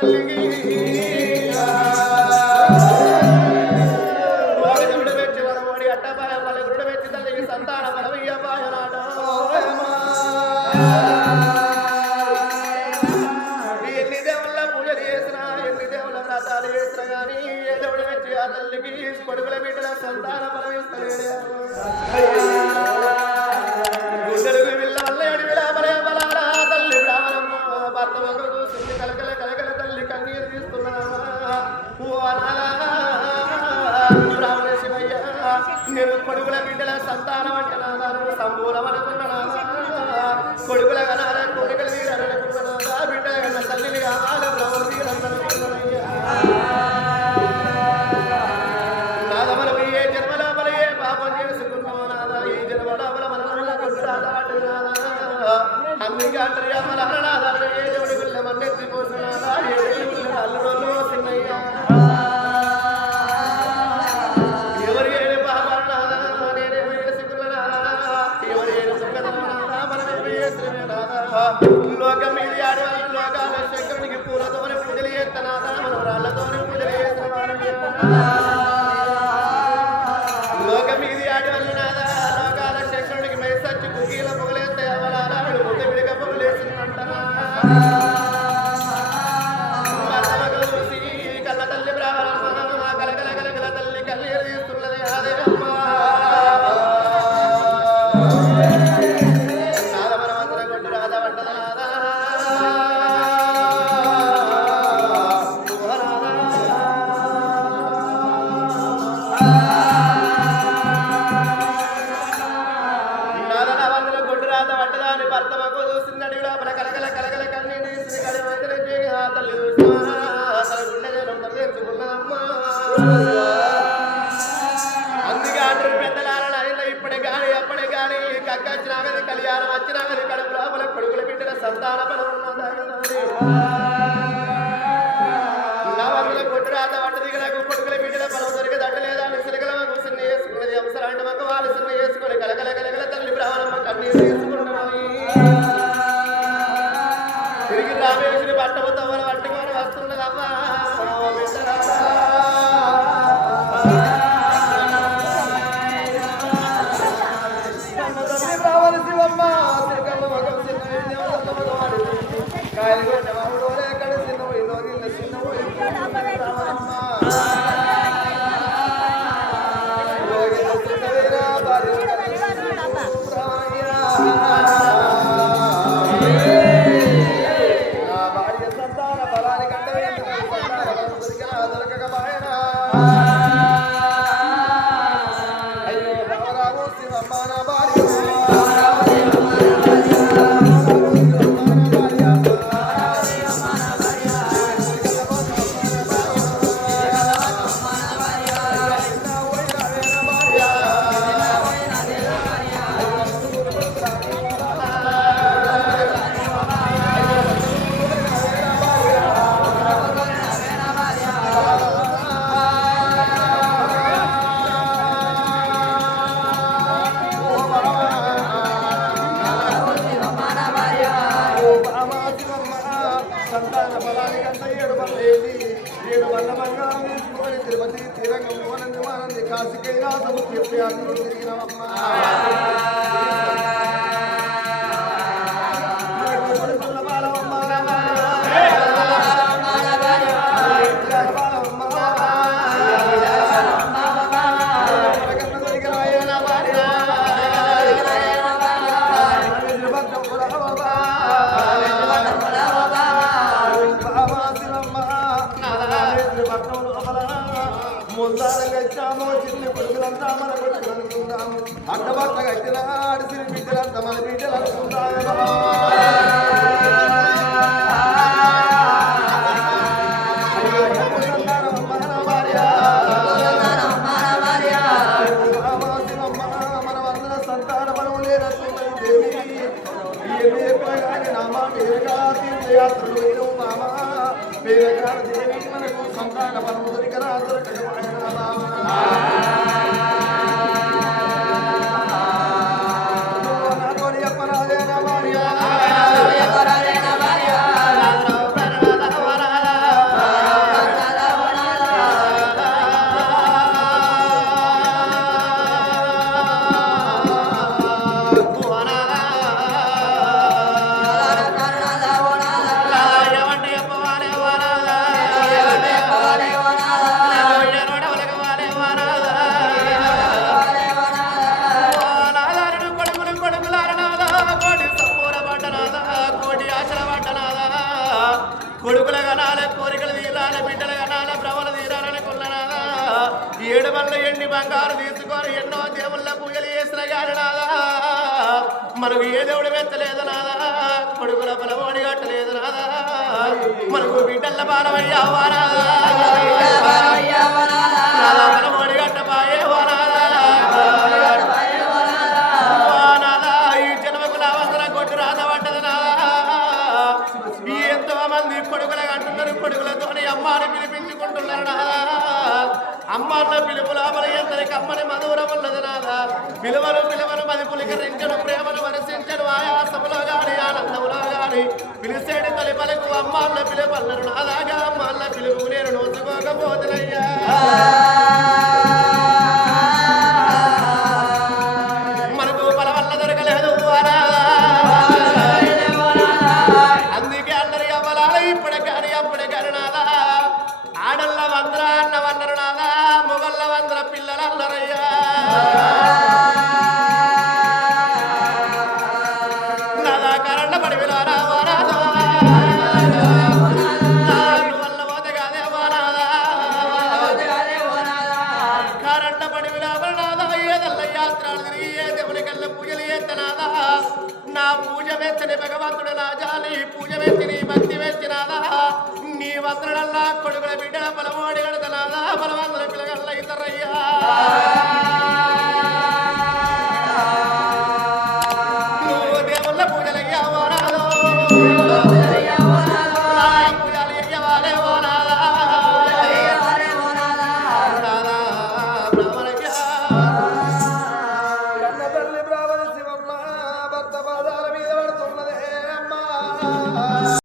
తల్లికి దేవుడు పెట్టి వరమోడి అట్టపాయ పలుగుడు పెట్టి తల్లికి సంతాన బలమయ్య పాయనాట ఎన్ని దేవుళ్ళ పూజలు చేసినా ఎన్ని దేవుళ్ళ వ్రతాలు చేసినా కానీ ఏ దేవుడు పెట్టి ఆ తల్లికి కొడుకుల బిడ్డల సంతాన బలం ఇస్తలేడు గుండెలకు విల్ల వల్ల అడివిలా బలే బలాలా తల్లి బ్రాహ్మణమ్మ భర్త వంక చూసింది కలకల కలకల తల్లి కన్నీరు తీస్తున్నావా బ్రాహ్మణ శివయ్య నేను కొడుకుల బిడ్డల సంతానం అంటే నాదాను సంపూర్ణం అనుకున్నానా కొడుకుల కనాల కోరికలు తీరాలనుకున్నానా బిడ్డల కన్నా తల్లిని కావాలి బ్రహ్మ తీరనుకున్నానయ్యా నాదమల ఏ జన్మల బల ఏ పాపం చేసుకున్నావు నాదా ఈ జన్మల బల మన అందుకే అంటారు అమ్మల నాదాలు ఏ దేవుడి పిల్ల మన్నెత్తి పోసినాదా ఏ దేవుడి పిల్ల అల్లుడు వస్తున్నాయ్యా ఎవరు ఏడు పాపాలు నాదా నేనేమి చేసుకున్నానా ఎవరు ఏడు సుఖదమనాదా మనమేమి చేసినమే నాదా లోకం మీద ఆడి వాళ్ళు లోకాల శంకరునికి పూలతోనే పూజలు చేస్తున్నాదా మనం రాళ్లతోనే పూజలు చేస్తున్నాను లోకం మీద ఆడి వాళ్ళు నాదా లోకాల శంకరునికి మైసచ్చి కుకీల పొగలేస్తే అవలారాడు ముందు విడిగా పొగలేసిందంటనా కళ్ళ తల్లి బ్రాహ్మణ కలకల కలకల తల్లి కన్నీరు తీస్తున్నది అదే అమ్మా నాదమనమంతరం కొట్టు రాధ వంటద నాదా నాదనవంతరం కొట్టు రాధ వంటదా అని భర్త మగో చూసిందని లోపల కలకల కలకల కన్నీరు తీస్తుంది కలి వైద్యం చేయి ఆ తల్లి చూస్తున్నా తన గుండె తెచ్చుకున్నదమ్మా అందుకే అంటారు పెద్దలారైనా ఇప్పటి కానీ అప్పటి కానీ కక్క వచ్చినా కానీ కళ్యాణం వచ్చినా కానీ కడుపు లోపల కొడుకుల బిడ్డల సంతాన బలం ఉన్నదా కొట్టు రాత వంట దిగలకు కొడుకుల బిడ్డల బలం దొరికేది అట్టలేదా అని సిరగల కూర్చుని వేసుకున్నది అవసరం అంటే మగ వాళ్ళు సినిమా వేసుకొని కలకల కలకల తల్లి బ్రాహ్మణమ్మ కన్నీరు తీసుకుంటున్నాయి తిరిగి రామేశ్వరి పట్టముతో పట్టుకొని వస్తున్నదమ్మా సంతాన బలానికంతా 7 బల్లేది 7 బల్ల బంగారం తీసుకొని తిరుపతి తీరంగం పోనంది మానంది కాశీ కైలాసము తీర్థయాత్రలు తిరిగినవమ్మా అడ్డబట్ట కట్టిన ఆడిసిన బిడ్డలంత మన బిడ్డలు అనుకుంటారు మన వందల సంతాన బలం లేనట్టు నా మాట తీర్థయాత్రలు మామ దేవి మనకు సంతాన బలము దొరికరా కొడుకుల కనాలే కోరికలు తీరాలి బిడ్డల కనాలే భ్రమలు తీరాలని కొల్లనాదా 7 వల్ల ఎండి బంగారు తీసుకొని ఎన్నో దేవుళ్ళ పూజలు చేసిన గాని నాదా మనకు ఏ దేవుడు మెచ్చలేదు నాదా కొడుకుల బలమోడి కట్టలేదు నాదా మనకు బిడ్డల బాలమయ్యా వానాదా బలమోడి కట్టబాయే వానాదా వానాదా ఈ జన్మకు నా వందన కొట్టు రాత పడ్డది నాదా ఎంతో మంది కొడుకులు అంటున్నారు కొడుకులతోని అమ్మాని పిలిపించుకుంటున్నారు నాదా అమ్మాన్న పిలుపుల అమలు ఎందరికి అమ్మని మధురమున్నది నాదా పిలువను మది పులికరించను ప్రేమను వరసించను ఆయాసములో గాని ఆనందములో గాని పిలిసేడు తొలి పలుకు అమ్మాన్న పిలుపల్లరు నాదాగా అమ్మాన్న పిలుపు నేను నోచుకోకపోతునయ్యా మనకు పల వల్ల దొరకలేదు అందుకే అందరి అవ్వలాల ఇప్పుడే కానీ అప్పుడే కానీ నాదా ఆడల్ల వందర అన్న వన్నరు నాదా మొగల్ల వందర పిల్లలు అల్లరయ్యా నాదా కరెండ పడి విలారా వారాదా వల్ల పోతే కాదే వారాదా కరెండ పడి విలాపర నాదా ఏదల్ల యాత్రలు తిరిగి ఏ దేవుని కల్ల పూజలు చేతనాదా నా పూజ మెచ్చని భగవంతుడు నా జాలి పూజ మెచ్చని భక్తి మెచ్చినాదా నీ వస్త్రడల్లా కొడుకుల బిడ్డల బలమోడి గడతనాదా బలవంతుల పిల్లగల్ల ఇతరయ్యా